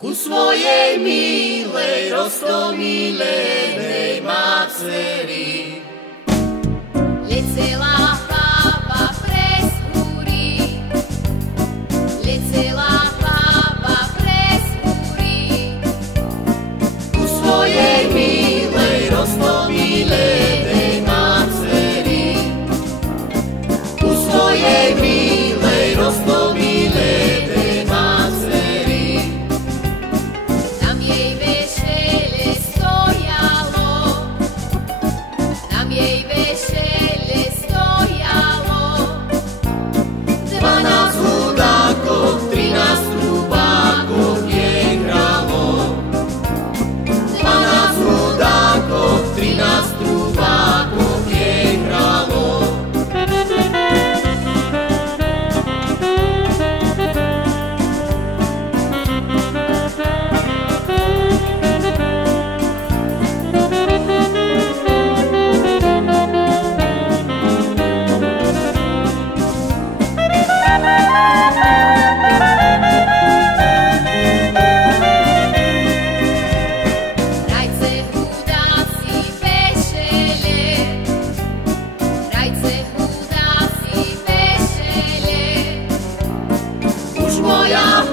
Ku svojej milej, roztomílenej má dcery. Je celá hlava preskúri, je celá hlava preskúri. Ku svojej milej, roztomílenej má dcery. Ku svojej milej, roztomílenej má dcery. Tam jej vešele stojalo, tam jej vešele stojalo. 12 hudákov, 13 trubákov jej hralo. 12 hudákov, 13 trubákov jej hralo. Rajce chudáci vešele, rajce chudáci vešele. Už moja